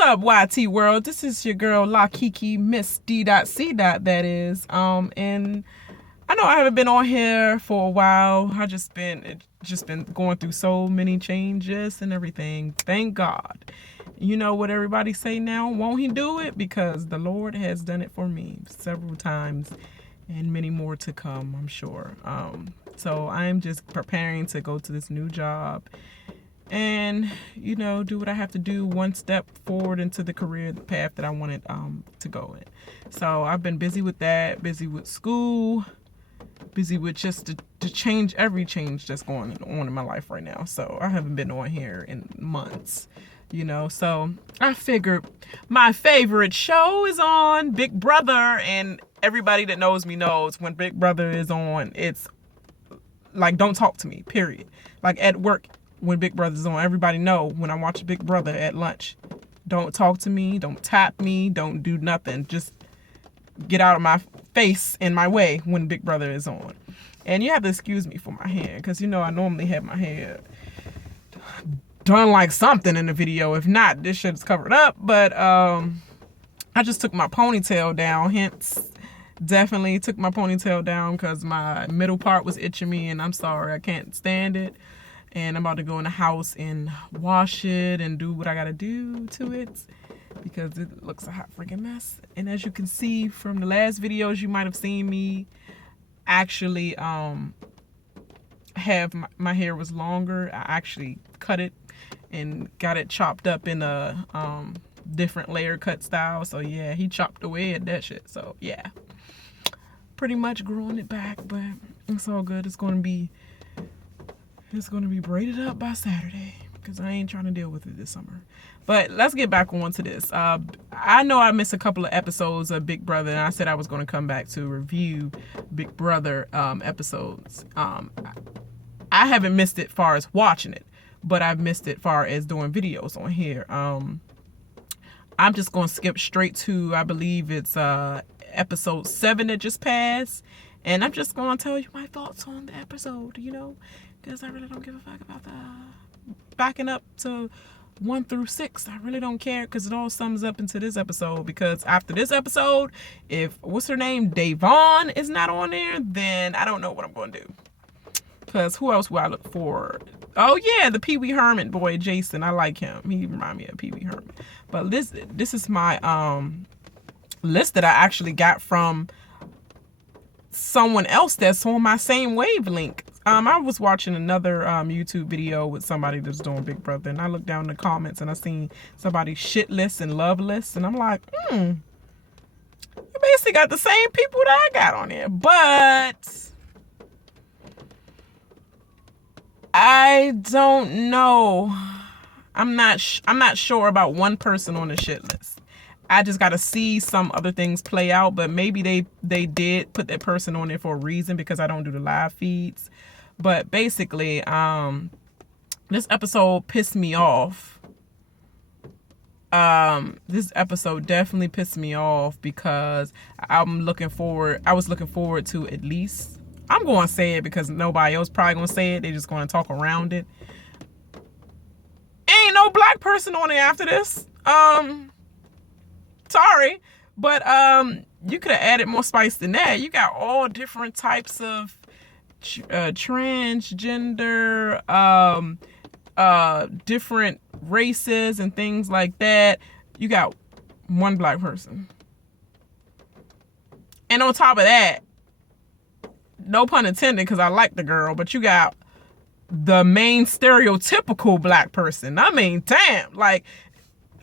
up, YT world? This is your girl La Kiki, Miss D.C. That is. And I know I haven't been on here for a while. I just been going through so many changes and everything. Thank God. You know what everybody say now? Won't he do it? Because the Lord has done it for me several times and many more to come, I'm sure. So I'm just preparing to go to this new job and, you know, do what I have to do, one step forward into the career path that I wanted to go in. So I've been busy with that, busy with school, busy with just to change every change that's going on in my life right now. So I haven't been on here in months, you know. So I figured my favorite show is on, Big Brother, and everybody that knows me knows when Big Brother is on, it's like, don't talk to me, period. Like at work, when Big Brother's on, everybody know when I watch Big Brother at lunch, don't talk to me, don't tap me, don't do nothing. Just get out of my face in my way when Big Brother is on. And you have to excuse me for my hair, because you know I normally have my hair done like something in the video. If not, this shit is covered up. But I just took my ponytail down, hence definitely took my ponytail down because my middle part was itching me, and I'm sorry, I can't stand it. And I'm about to go in the house and wash it and do what I gotta do to it because it looks a hot freaking mess. And as you can see from the last videos, you might have seen me actually have my hair was longer. I actually cut it and got it chopped up in a different layer cut style. So yeah, he chopped away at that shit. So yeah, pretty much growing it back, but it's all good. It's gonna be braided up by Saturday because I ain't trying to deal with it this summer. But let's get back on to this. I know I missed a couple of episodes of Big Brother, and I said I was going to come back to review Big Brother episodes. I haven't missed it far as watching it, but I've missed it far as doing videos on here. I'm just going to skip straight to, I believe it's episode 7 that just passed. And I'm just going to tell you my thoughts on the episode, you know, because I really don't give a fuck about the backing up to 1 through 6. I really don't care because it all sums up into this episode. Because after this episode, if what's her name, Davon is not on there, then I don't know what I'm going to do. Because who else will I look for? Oh yeah, the Pee Wee Herman boy, Jason. I like him. He reminds me of Pee Wee Herman. But this is my list that I actually got from someone else that's on my same wavelength. I was watching another YouTube video with somebody that's doing Big Brother, and I looked down in the comments and I seen somebody shit list and love list, and I'm like, you basically got the same people that I got on there, but I don't know. I'm not sure about one person on the shit list. I just got to see some other things play out, but maybe they did put that person on there for a reason because I don't do the live feeds. But basically, this episode pissed me off. This episode definitely pissed me off because I was looking forward to at least, I'm going to say it because nobody else probably going to say it. They're just going to talk around it. Ain't no black person on it after this. Sorry, but you could have added more spice than that. You got all different types of transgender, different races and things like that. You got one black person. And on top of that, no pun intended because I like the girl, but you got the main stereotypical black person. I mean, damn, like,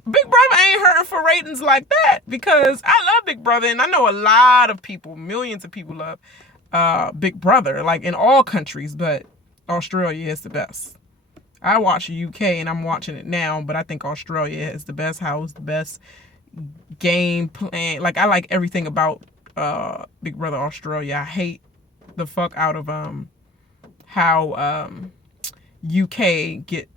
Big Brother ain't hurting for ratings like that because I love Big Brother, and I know a lot of people, millions of people love Big Brother, like in all countries, but Australia is the best. I watch the UK and I'm watching it now, but I think Australia is the best house, the best game plan. Like, I like everything about Big Brother Australia. I hate the fuck out of how UK get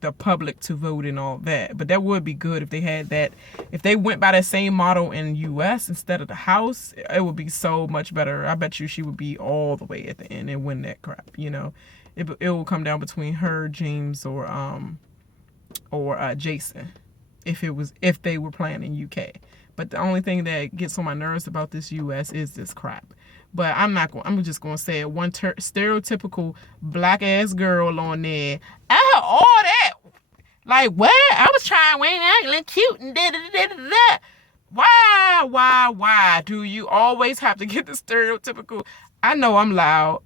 the public to vote and all that. But that would be good if they had that. If they went by that same model in US instead of the House, it would be so much better. I bet you she would be all the way at the end and win that crap, you know. It will come down between her, James, or Jason. if they were playing in UK. But the only thing that gets on my nerves about this US is this crap. But I'm just going to say it. One stereotypical black ass girl on there. I have all that. Like, what? I was trying when I look cute and da. Why do you always have to get the stereotypical? I know I'm loud.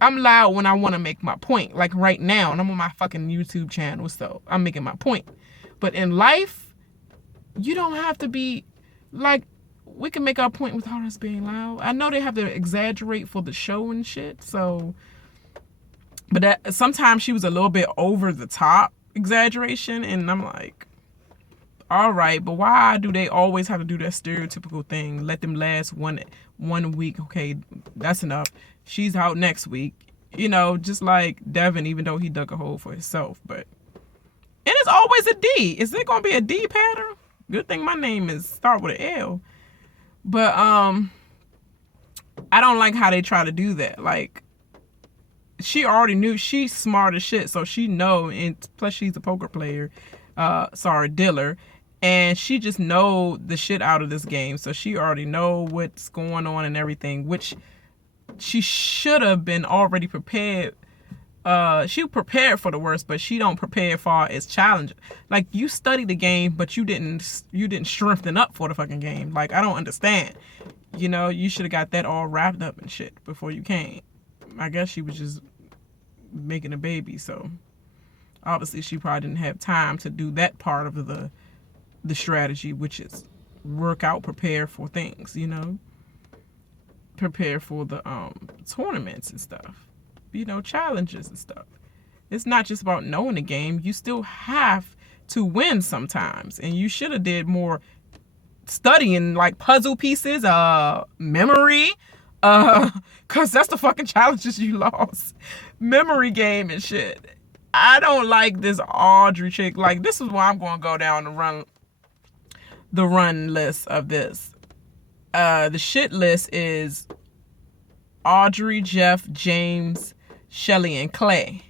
I'm loud when I want to make my point. Like right now, and I'm on my fucking YouTube channel, so I'm making my point. But in life, you don't have to be like, we can make our point without us being loud. I know they have to exaggerate for the show and shit, so, but that sometimes she was a little bit over the top exaggeration, and I'm like, all right, but why do they always have to do that stereotypical thing? Let them last one week. Okay, that's enough. She's out next week. You know, just like Devin, even though he dug a hole for himself. But, and it's always a D. Is it going to be a D pattern? Good thing my name is start with an L. But I don't like how they try to do that. Like, she already knew she's smart as shit, so she know, and plus she's a poker player. Dealer. And she just know the shit out of this game. So she already know what's going on and everything, which she should have been already prepared. She prepared for the worst, but she don't prepare for its challenge. Like, you study the game, but you didn't strengthen up for the fucking game. Like, I don't understand. You know, you should have got that all wrapped up and shit before you came. I guess she was just making a baby, so obviously she probably didn't have time to do that part of the strategy, which is work out, prepare for things, you know, prepare for the tournaments and stuff, you know, challenges and stuff. It's not just about knowing the game. You still have to win sometimes, and you should have did more studying, like puzzle pieces, memory, cause that's the fucking challenges you lost, memory game and shit. I don't like this Audrey chick. Like, this is why I'm going to go down the run list of this. The shit list is Audrey, Jeff, James, Shelly, and Clay.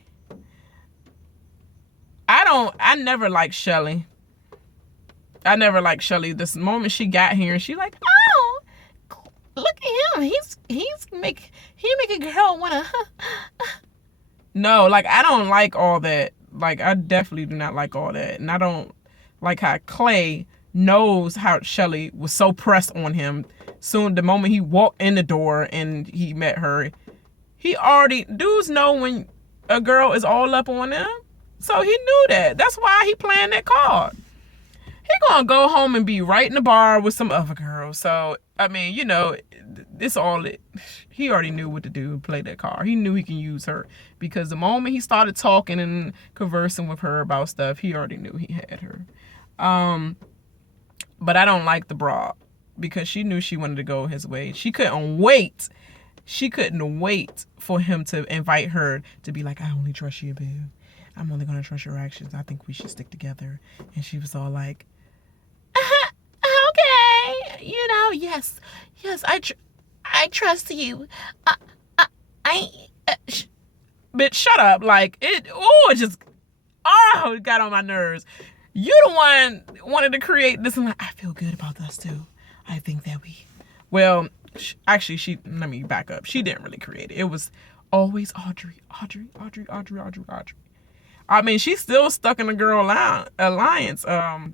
I never liked Shelly. I never liked Shelly. This moment she got here and she like, oh, look at him. He make a girl wanna. No, like, I don't like all that. Like, I definitely do not like all that. And I don't like how Clay knows how Shelly was so pressed on him. Soon, the moment he walked in the door and he met her, dudes know when a girl is all up on them. So he knew that. That's why he playing that card. He gonna go home and be right in the bar with some other girl. So, I mean, you know, he already knew what to do, play that card. He knew he can use her, because the moment he started talking and conversing with her about stuff, he already knew he had her. But I don't like the broad, because she knew she wanted to go his way. She couldn't wait. She couldn't wait for him to invite her to be like, I only trust you, babe. I'm only going to trust your actions. I think we should stick together. And she was all like, okay, you know, yes, I trust you. Bitch, shut up. Like, it got on my nerves. You the one wanted to create this, and like, I feel good about us too. I think that well, actually, let me back up. She didn't really create it. It was always Audrey. I mean, she's still stuck in the girl alliance. I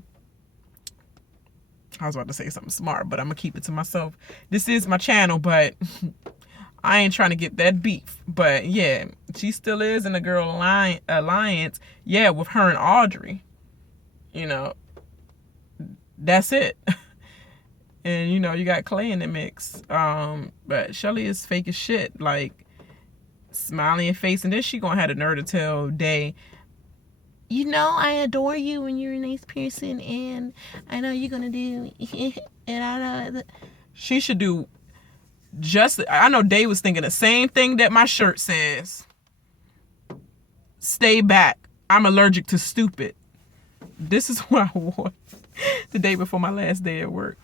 was about to say something smart, but I'm gonna keep it to myself. This is my channel, but I ain't trying to get that beef. But yeah, she still is in the girl alliance. Yeah, with her and Audrey. You know, that's it. And you know, you got Clay in the mix. But Shelly is fake as shit. Like, smiling your face, and then she gonna have the nerve to tell Day, you know, I adore you and you're a nice person, and I know you're gonna do and I know that she should do just, I know Day was thinking the same thing that my shirt says. Stay back. I'm allergic to stupid. This is what I wore the day before my last day at work.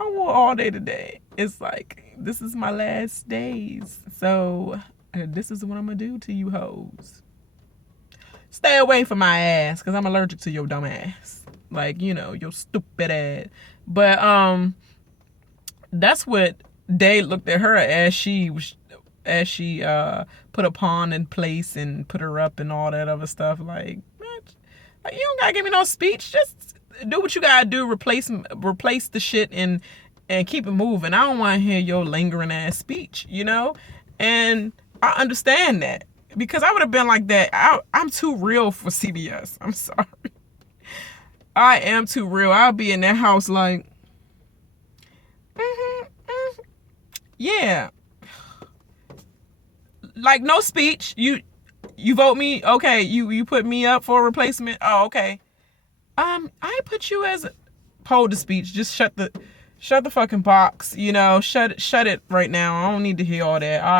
I wore all day today. It's like, this is my last days. So this is what I'm gonna do to you hoes. Stay away from my ass, because I'm allergic to your dumb ass. Like, you know, your stupid ass. But that's what they looked at her as she put a pawn in place and put her up and all that other stuff. Like, bitch, like, you don't gotta give me no speech. Just do what you gotta do. Replace the shit and keep it moving. I don't want to hear your lingering ass speech, you know. And I understand that, because I would have been like that. I'm too real for CBS. I'm sorry. I am too real. I'll be in that house like, yeah, like, no speech. You vote me, okay? You put me up for a replacement. Oh, okay. I put you as hold the speech. Just shut the fucking box. You know, shut it right now. I don't need to hear all that. All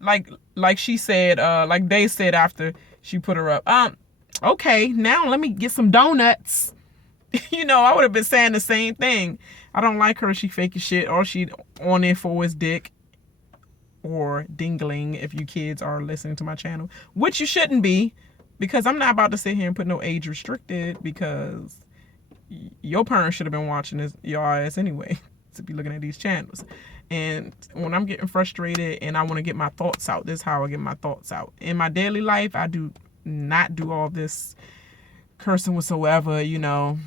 right. Like she said. Like they said after she put her up. Okay. Now let me get some donuts. You know, I would have been saying the same thing. I don't like her. She fake as shit, or she on there for his dick, or dingling if you kids are listening to my channel, which you shouldn't be, because I'm not about to sit here and put no age restricted, because your parents should have been watching this your ass anyway to be looking at these channels. And when I'm getting frustrated and I want to get my thoughts out, this is how I get my thoughts out. In my daily life, I do not do all this cursing whatsoever, you know.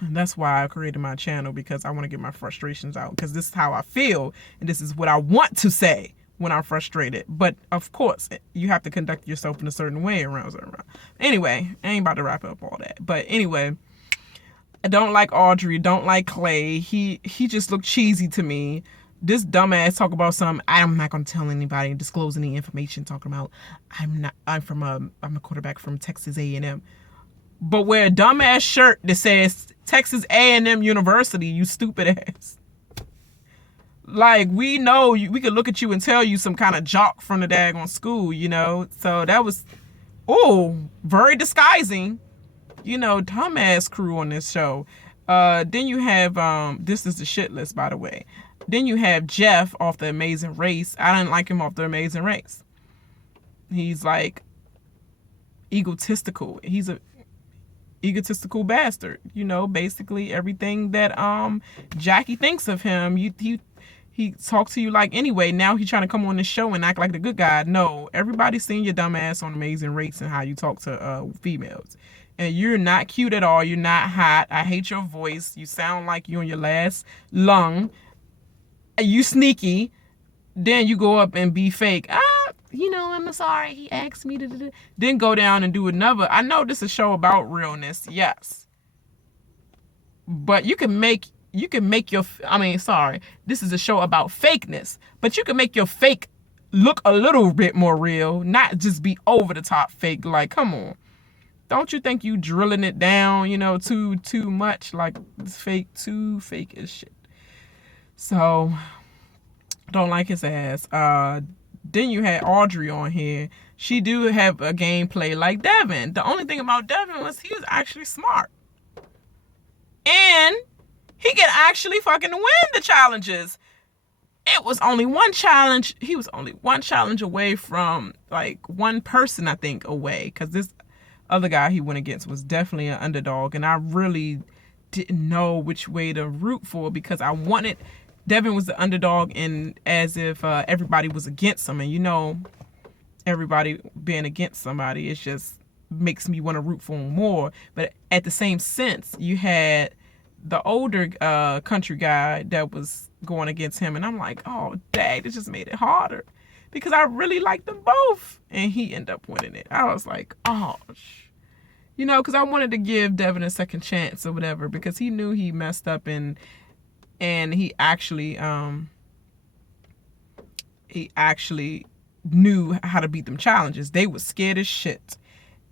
And that's why I created my channel, because I want to get my frustrations out, because this is how I feel and this is what I want to say when I'm frustrated. But of course, you have to conduct yourself in a certain way around. Anyway, I ain't about to wrap up all that. But anyway, I don't like Audrey, don't like Clay. He just looked cheesy to me. This dumbass talk about something. I'm not gonna tell anybody, disclose any information, talking about I'm a quarterback from Texas A&M. But wear a dumbass shirt that says Texas A&M University, you stupid ass. Like, we know we could look at you and tell you some kind of jock from the daggone school, you know. So that was, very disguising. You know, dumbass crew on this show. Then you have, this is the shit list, by the way. Then you have Jeff off The Amazing Race. I didn't like him off The Amazing Race. He's like egotistical. He's a egotistical bastard. You know, basically everything that Jackie thinks of him. He talks to you like, anyway, now he's trying to come on the show and act like the good guy. No, everybody's seen your dumb ass on Amazing Race and how you talk to females. And you're not cute at all. You're not hot. I hate your voice. You sound like you on your last lung. You sneaky. Then you go up and be fake. You know, I'm sorry. He asked me to. Then go down and do another. I know this is a show about realness. Yes. But you can make your, this is a show about fakeness. But you can make your fake look a little bit more real. Not just be over the top fake. Like, come on. Don't you think you drilling it down, you know, too much? Like, it's fake, too fake as shit. So, don't like his ass. Then you had Audrey on here. She do have a gameplay like Devin. The only thing about Devin was he was actually smart. And he could actually fucking win the challenges. It was only one challenge. He was only one challenge away from, like, one person, I think, away. Because this other guy he went against was definitely an underdog. And I really didn't know which way to root for, because I wanted... Devin was the underdog, and as if everybody was against him. And, you know, everybody being against somebody, it just makes me want to root for him more. But at the same sense, you had the older country guy that was going against him. And I'm like, oh, dang, this just made it harder. Because I really liked them both. And he ended up winning it. I was like, oh, you know, because I wanted to give Devin a second chance or whatever. Because he knew he messed up, and he actually knew how to beat them challenges. They were scared as shit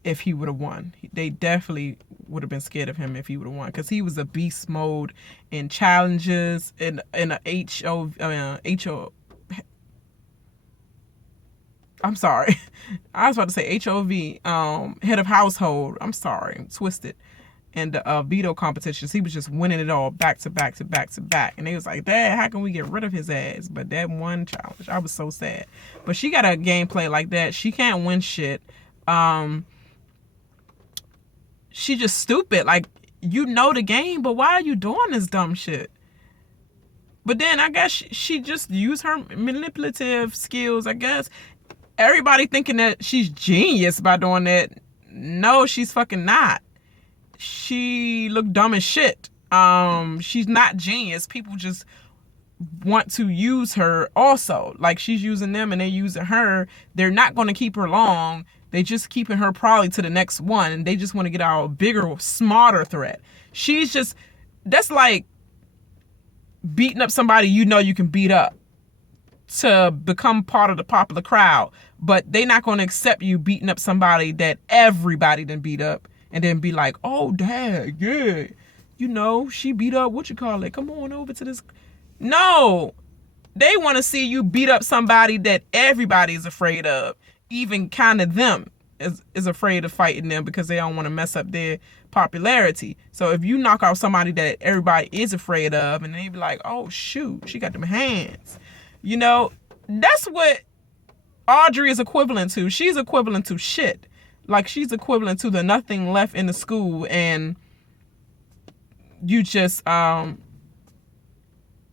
if he would have won. They definitely would have been scared of him if he would have won, because he was a beast mode in challenges, in a I'm sorry. I was about to say HOV, head of household. I'm sorry, I'm twisted. And the veto competitions, he was just winning it all back to back to back to back. And they was like, Dad, how can we get rid of his ass? But that one challenge, I was so sad. But she got a gameplay like that. She can't win shit. Um, she just stupid. Like, you know the game, but why are you doing this dumb shit? But then I guess she just used her manipulative skills. I guess everybody thinking that she's genius by doing that. No, she's fucking not. She looked dumb as shit. She's not genius. People just want to use her also. Like, she's using them and they're using her. They're not going to keep her long. They just keeping her probably to the next one. And they just want to get out a bigger, smarter threat. She's just, that's like beating up somebody you know you can beat up to become part of the popular crowd. But they're not going to accept you beating up somebody that everybody done beat up and then be like, oh, dad, yeah, you know, she beat up, what you call it? Come on over to this. No, they want to see you beat up somebody that everybody is afraid of. Even kind of them is afraid of fighting them because they don't want to mess up their popularity. So if you knock out somebody that everybody is afraid of and they be like, oh, shoot, she got them hands. You know, that's what Audrey is equivalent to. She's equivalent to shit. Like, she's equivalent to the nothing left in the school, and you just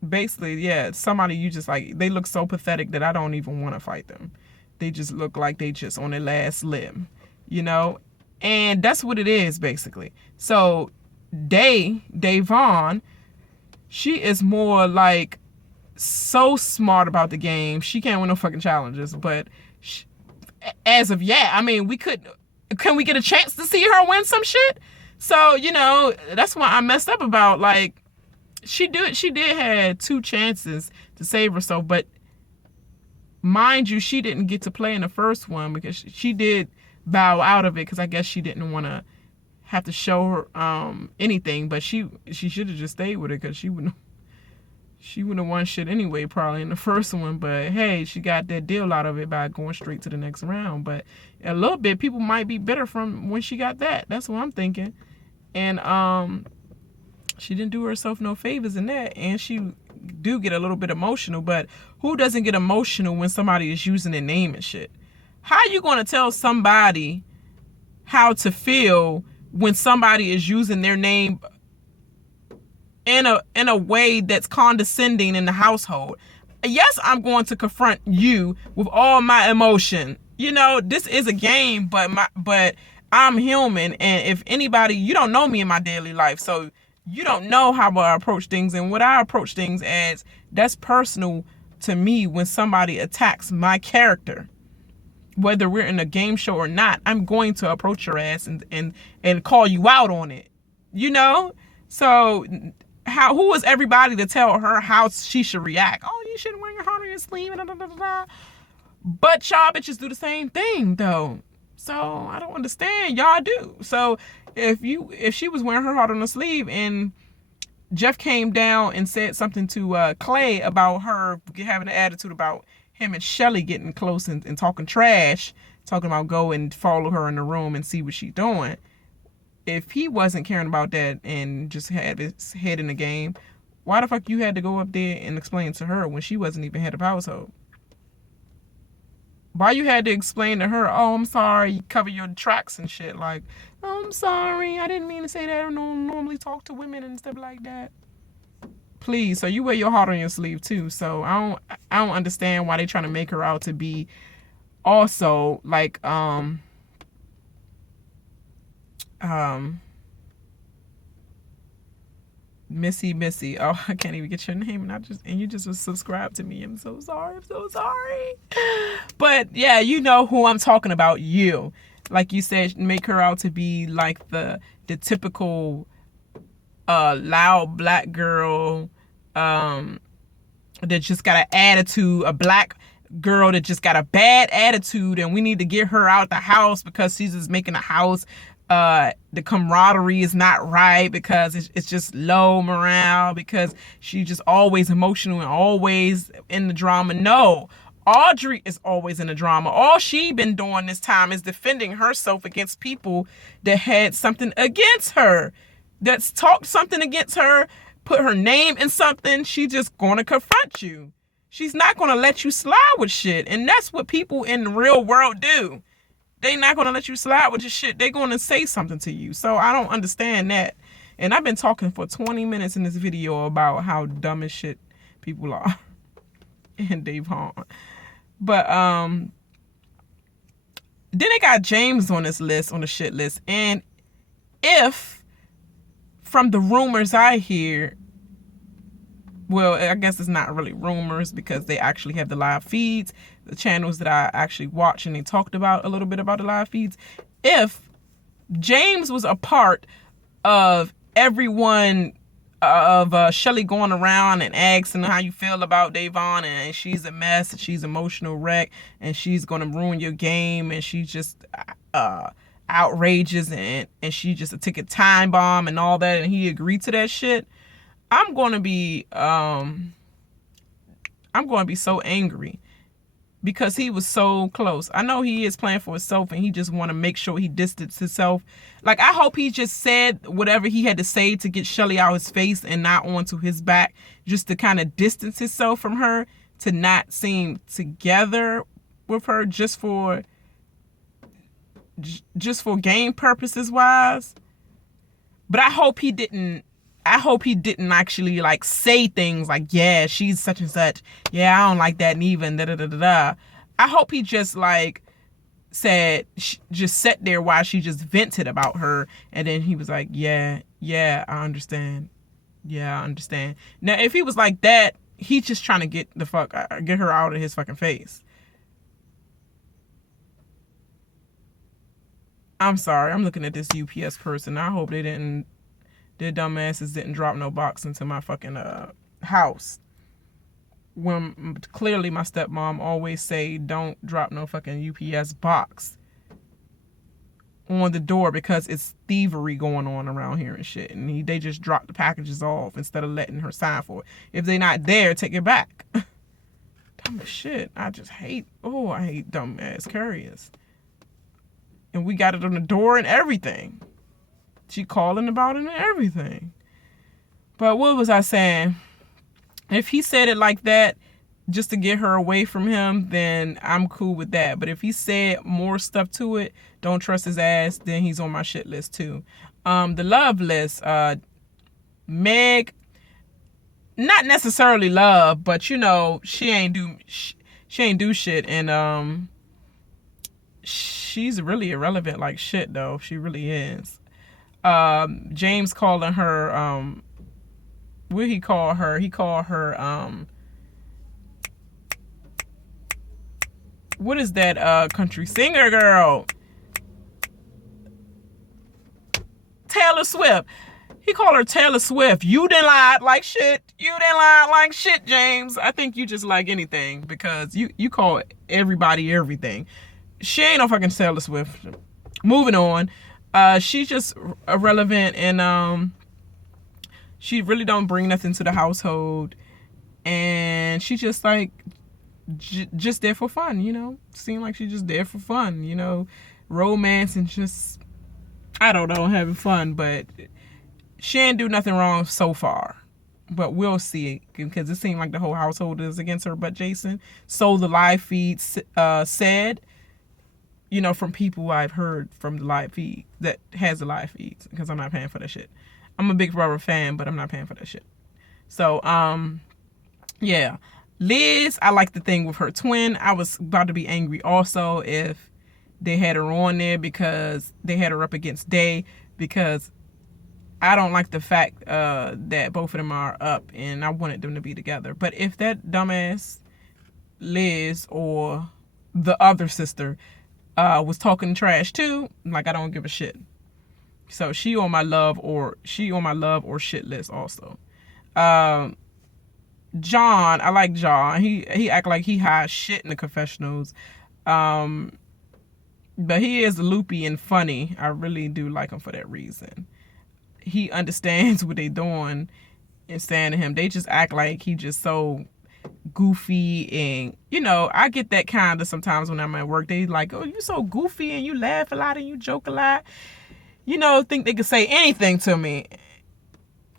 basically, yeah, somebody you just like, they look so pathetic that I don't even want to fight them. They just look like they just on their last limb, you know? And that's what it is, basically. So Davon, she is more like so smart about the game. She can't win no fucking challenges, but as of yet, I mean, can we get a chance to see her win some shit? So, you know, that's why I messed up about, like, she did have 2 chances to save herself, but mind you, she didn't get to play in the first one because she did bow out of it because I guess she didn't want to have to show her anything, but she should have just stayed with it because she wouldn't have won shit anyway, probably in the first one. But hey, she got that deal out of it by going straight to the next round. But a little bit, people might be bitter from when she got that. That's what I'm thinking. And she didn't do herself no favors in that, and she do get a little bit emotional. But who doesn't get emotional when somebody is using their name and shit? How you gonna tell somebody how to feel when somebody is using their name in a way that's condescending in the household? Yes, I'm going to confront you with all my emotion. You know, this is a game, but I'm human, and if anybody, you don't know me in my daily life, so you don't know how I approach things, and what I approach things as, that's personal to me. When somebody attacks my character, whether we're in a game show or not, I'm going to approach your ass and call you out on it. You know? So who is everybody to tell her how she should react? Oh, you shouldn't wear your heart on your sleeve. Blah, blah, blah, blah. But y'all bitches do the same thing though. So I don't understand. Y'all do. So if she was wearing her heart on her sleeve and Jeff came down and said something to Clay about her having an attitude about him and Shelly getting close and talking trash, talking about go and follow her in the room and see what she's doing. If he wasn't caring about that and just had his head in the game, why the fuck you had to go up there and explain to her when she wasn't even head of household? Why you had to explain to her, oh, I'm sorry, cover your tracks and shit. Like, oh, I'm sorry, I didn't mean to say that. I don't normally talk to women and stuff like that. Please, so you wear your heart on your sleeve too. So I don't understand why they trying to make her out to be also like Missy. Oh, I can't even get your name, and you just was subscribed to me. I'm so sorry. But yeah, you know who I'm talking about. You, like you said, make her out to be like the typical loud black girl that just got an attitude, a black girl that just got a bad attitude, and we need to get her out the house because she's just making a house. The camaraderie is not right because it's just low morale because she's just always emotional and always in the drama. No, Audrey is always in the drama. All she been doing this time is defending herself against people that had something against her, that's talked something against her, put her name in something. She just gonna confront you. She's not gonna let you slide with shit, and that's what people in the real world do. They not gonna let you slide with your shit. They gonna say something to you. So I don't understand that. And I've been talking for 20 minutes in this video about how dumb as shit people are. And Dave Hahn. But then they got James on this list, on the shit list. And if, from the rumors I hear, well, I guess it's not really rumors because they actually have the live feeds, the channels that I actually watch, and they talked about a little bit about the live feeds. If James was a part of everyone, of Shelly going around and asking how you feel about Davon, and she's a mess, and she's emotional wreck, and she's going to ruin your game, and she's just outrageous, and she just a ticket time bomb and all that, and he agreed to that shit, I'm going to be so angry because he was so close. I know he is playing for himself and he just want to make sure he distanced himself. Like, I hope he just said whatever he had to say to get Shelly out his face and not onto his back, just to kind of distance himself from her, to not seem together with her just for game purposes wise. But I hope he didn't actually like say things like, yeah, she's such and such. Yeah, I don't like that neither. Da da da da da. I hope he just like said, just sat there while she just vented about her, and then he was like, yeah, I understand. Yeah, I understand. Now, if he was like that, he's just trying to get her out of his fucking face. I'm sorry. I'm looking at this UPS person. I hope their dumbasses didn't drop no box into my fucking house. When clearly my stepmom always say, don't drop no fucking UPS box on the door because it's thievery going on around here and shit. And they just drop the packages off instead of letting her sign for it. If they not there, take it back. Dumb as shit. I hate dumbass couriers. And we got it on the door and everything. She calling about it and everything. But what was I saying? If he said it like that just to get her away from him, then I'm cool with that. But if he said more stuff to it, don't trust his ass, then he's on my shit list too. The love list, Meg, not necessarily love, but you know, she ain't do shit, and she's really irrelevant like shit though. She really is. James calling her, what he call her? He called her, what is that country singer girl? Taylor Swift. He called her Taylor Swift. You didn't lie like shit. You didn't lie like shit, James. I think you just like anything because you call everybody everything. She ain't no fucking Taylor Swift. Moving on. She's just irrelevant, and she really don't bring nothing to the household, and she just like just there for fun, you know. Seem like she's just there for fun, you know, romance and just, I don't know, having fun. But she ain't do nothing wrong so far, but we'll see, because it seemed like the whole household is against her but Jason. So the live feed said, you know, from people I've heard from the live feed that has the live feeds, because I'm not paying for that shit. I'm a Big Brother fan, but I'm not paying for that shit. So, yeah. Liz, I like the thing with her twin. I was about to be angry also if they had her on there, because they had her up against Day, because I don't like the fact that both of them are up, and I wanted them to be together. But if that dumbass Liz or the other sister was talking trash too, like, I don't give a shit. So she on my love or shit list also. John, I like John. He act like he hides shit in the confessionals. But he is loopy and funny. I really do like him for that reason. He understands what they doing and saying to him. They just act like he just so goofy, and you know, I get that kind of sometimes when I'm at work. They like, oh, you so goofy and you laugh a lot and you joke a lot. You know, think they could say anything to me.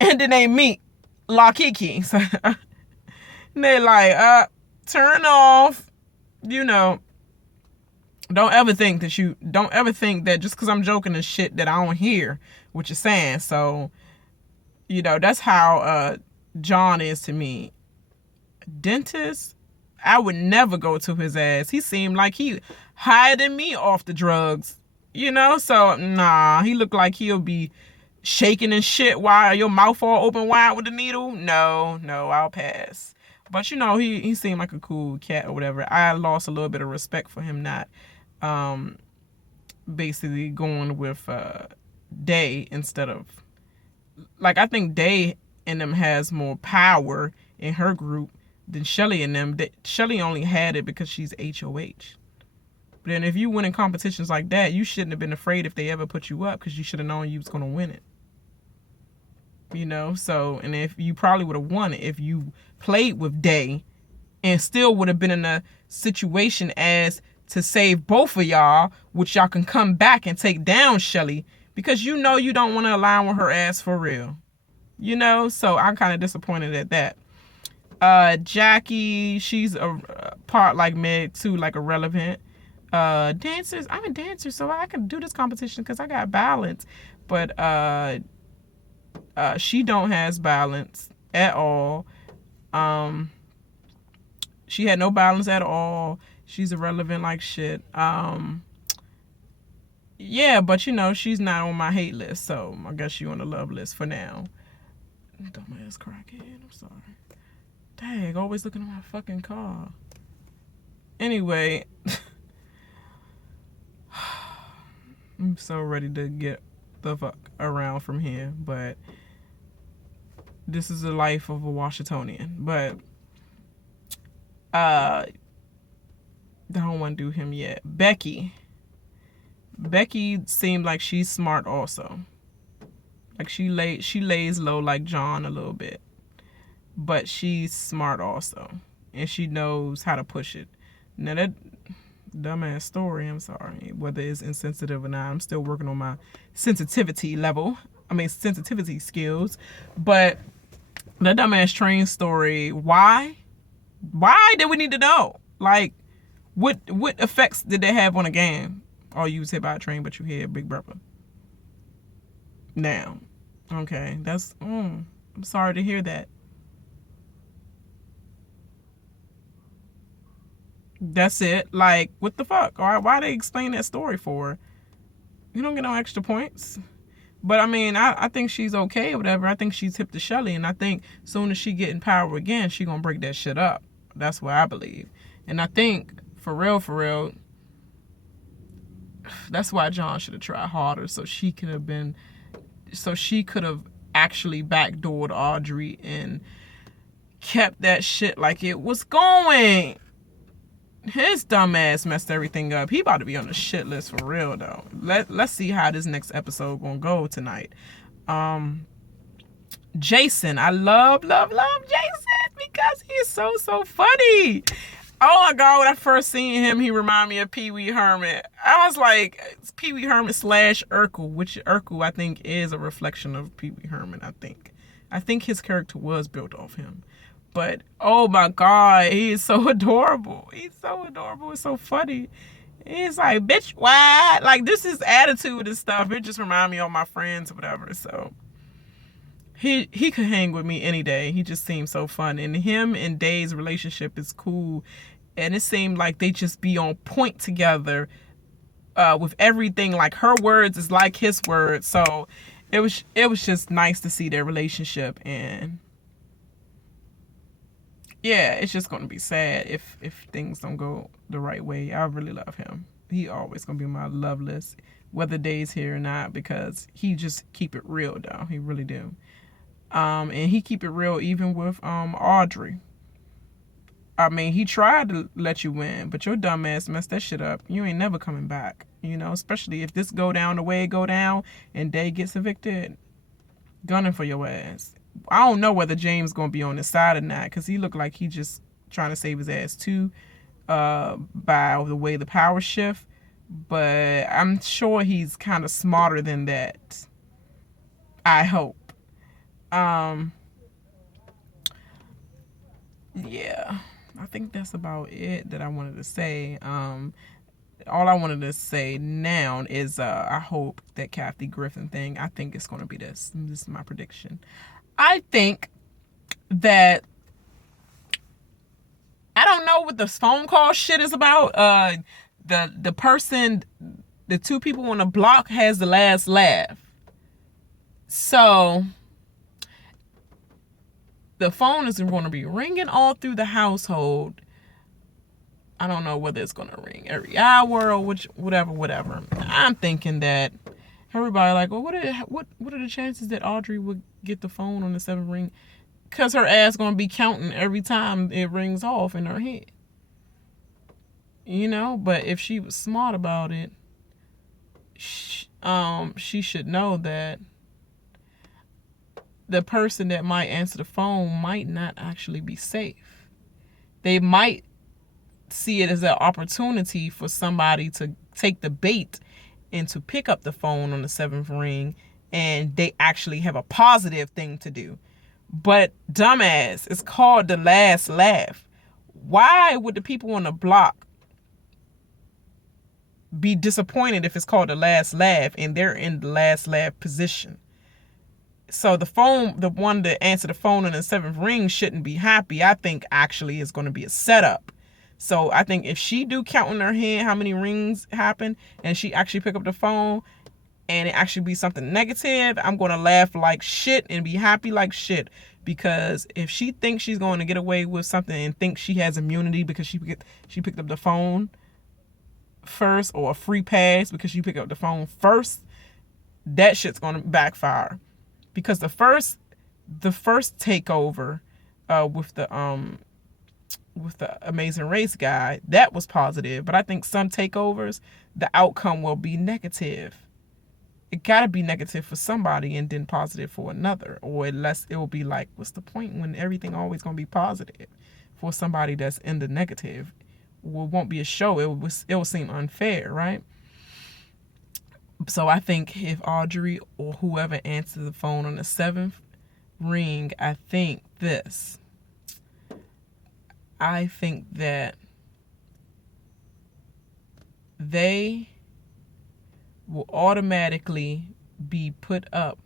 And then they meet La Kiki. So they like, turn off, you know. don't ever think that just because I'm joking and shit that I don't hear what you're saying. So, that's how John is to me. Dentist, I would never go to his ass. He seemed like he hiding me off the drugs, So nah, he looked like he'll be shaking and shit while your mouth all open wide with the needle. No, I'll pass. But he seemed like a cool cat or whatever. I lost a little bit of respect for him not basically going with Day instead of, like, I think Day in them has more power in her group than Shelly and them. Shelly only had it because she's HOH. But then if you win in competitions like that, you shouldn't have been afraid if they ever put you up, because you should have known you was going to win it. So, and if you probably would have won it if you played with Day and still would have been in a situation as to save both of y'all, which y'all can come back and take down Shelly, because you don't want to align with her ass for real. So I'm kind of disappointed at that. Jackie, she's a part like Meg too, like irrelevant. Dancers, I'm a dancer, so I can do this competition because I got balance. But she don't has balance at all. She had no balance at all. She's irrelevant like shit. Yeah, but she's not on my hate list, so I guess she on the love list for now. Dumbass crackhead, I'm sorry. Dang, always looking at my fucking car. Anyway, I'm so ready to get the fuck around from here, but this is the life of a Washingtonian. But I don't want to do him yet. Becky seemed like she's smart also. Like she lays low like John a little bit, but she's smart also, and she knows how to push it. Now that dumbass story, I'm sorry, whether it's insensitive or not, I'm still working on my sensitivity skills. But that dumbass train story, why did we need to know? Like, what effects did they have on a game? Oh, you was hit by a train, but you hit Big Brother. Now, okay, that's I'm sorry to hear that. That's it. Like, what the fuck? Why they explain that story for? You don't get no extra points. But I mean, I think she's okay or whatever. I think she's hip to Shelly, and I think soon as she get in power again, she gonna break that shit up. That's what I believe. And I think for real, that's why John should have tried harder, so she could have actually backdoored Audrey and kept that shit like it was going. His dumb ass messed everything up. He about to be on the shit list for real though. Let's see how this next episode gonna go tonight. Jason, I love Jason because he's so funny. Oh my god, when I first seen him, he reminded me of Pee Wee Herman. I was like, it's Pee Wee Herman / Urkel, which Urkel I think is a reflection of Pee Wee Herman. I think his character was built off him. But oh my god, he is so adorable. He's so adorable. It's so funny. He's like, bitch, why? Like, this is attitude and stuff. It just reminds me of my friends or whatever. So he could hang with me any day. He just seems so fun. And him and Day's relationship is cool. And it seemed like they just be on point together with everything. Like, her words is like his words. So it was just nice to see their relationship. And yeah, it's just going to be sad if things don't go the right way. I really love him. He always going to be on my love list, whether Day's here or not, because he just keep it real, though. He really do. And he keep it real even with Audrey. I mean, he tried to let you win, but your dumb ass messed that shit up. You ain't never coming back, especially if this go down the way it go down and Day gets evicted. Gunning for your ass. I don't know whether James gonna be on his side or not, because he looked like he just trying to save his ass too, by the way the power shift. But I'm sure he's kind of smarter than that. I hope. Yeah, I think that's about it that I wanted to say. all I wanted to say now is I hope that Kathy Griffin thing, I think it's going to be this. This is my prediction. I think that, I don't know what this phone call shit is about. The person, the two people on the block has the last laugh. So the phone is going to be ringing all through the household. I don't know whether it's going to ring every hour or whatever. I'm thinking that everybody like, well, what are the chances that Audrey would get the phone on the 7th ring? Because her ass going to be counting every time it rings off in her head. You know, but if she was smart about it, she should know that the person that might answer the phone might not actually be safe. They might see it as an opportunity for somebody to take the bait and to pick up the phone on the 7th ring, and they actually have a positive thing to do. But dumbass, it's called the last laugh. Why would the people on the block be disappointed if it's called the last laugh and they're in the last laugh position? So the one that answered the phone in the 7th ring shouldn't be happy. I think actually it's going to be a setup. So I think if she do count in her head how many rings happen and she actually pick up the phone and it actually be something negative, I'm going to laugh like shit and be happy like shit. Because if she thinks she's going to get away with something and thinks she has immunity because she picked up the phone first, or a free pass because she picked up the phone first, that shit's going to backfire. Because the first takeover with the Amazing Race guy, that was positive. But I think some takeovers, the outcome will be negative. It gotta be negative for somebody and then positive for another. Or unless it will be like, what's the point when everything always gonna be positive for somebody that's in the negative? Well, it won't be a show. It will seem unfair, right? So I think if Audrey or whoever answers the phone on the 7th ring, I think that they will automatically be put up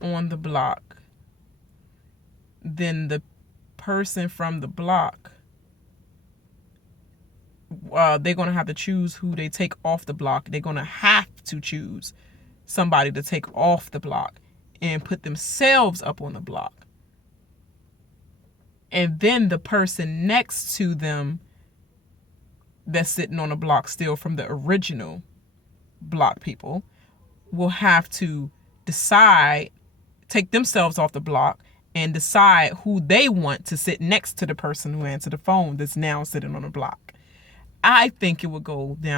on the block. Then the person from the block, they're going to have to choose who they take off the block. They're going to have to choose somebody to take off the block and put themselves up on the block. And then the person next to them that's sitting on the block still from the original block people will have to decide, take themselves off the block and decide who they want to sit next to the person who answered the phone that's now sitting on the block. I think it would go down